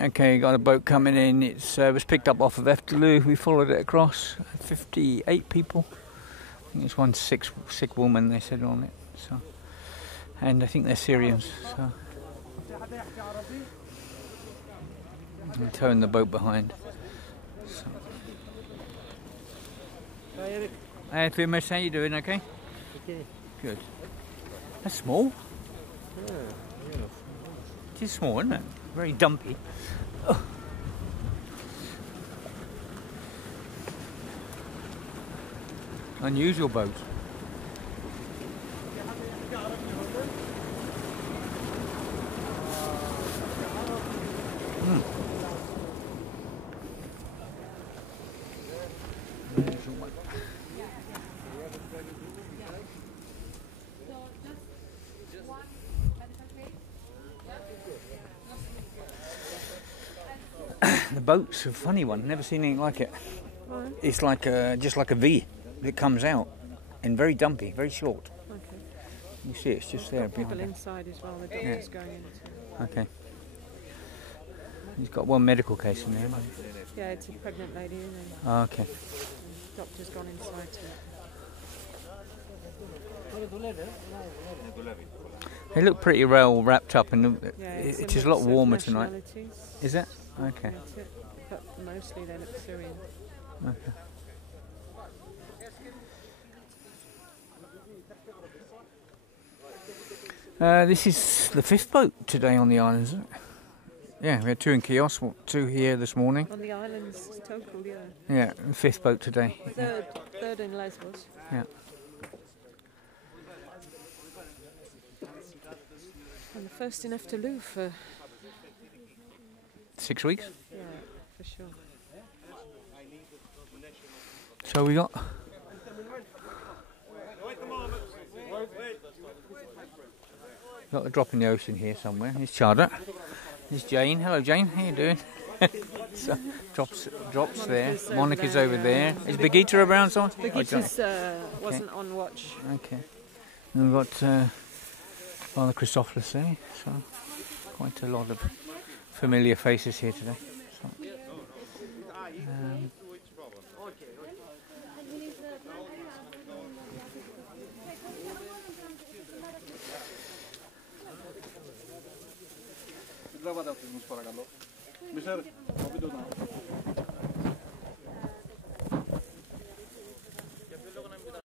Okay, got a boat coming in. It was picked up off of Eftelu. We followed it across. 58 people. I think it's one sick woman they said on it. So, and I think they're Syrians. So, I'm towing the boat behind. So. Hey, Fimus, how you doing? Okay. Okay. Good. That's small. Yeah. It is small, isn't it? Very dumpy. Oh. Unusual boat. The boat's a funny one. Never seen anything like it. Right. It's like just like a V that comes out, and very dumpy, very short. Okay. You see, it's just there. People inside as well. The doctor's going into. Okay. He's got one medical case in there. Yeah, it's a pregnant lady, isn't it? Oh, okay. The doctor's gone inside to. They look pretty well wrapped up, and Yeah, it is a lot warmer tonight. Is it? Okay. That's it. But mostly they look Syrian. Okay. This is the 5th boat today on the islands, isn't it? Yeah, we had 2 in Chios, 2 here this morning. On the islands, total, yeah. Yeah, the 5th boat today. Third in Lesbos. Yeah. And the first in Eftelu for... 6 weeks. Yeah, for sure. So we got... Got a drop in the ocean here somewhere. Here's Chada. Here's Jane. Hello, Jane. How you doing? So, drops there. Monica's over there. Is Birgitta around somewhere? Birgitta's wasn't on watch. Okay. And we've got Father Christophilus there. So quite a lot of familiar faces here today. So, Τράβατε αυτούς μας παρακαλώ. Μισέρ, το βίντεο να...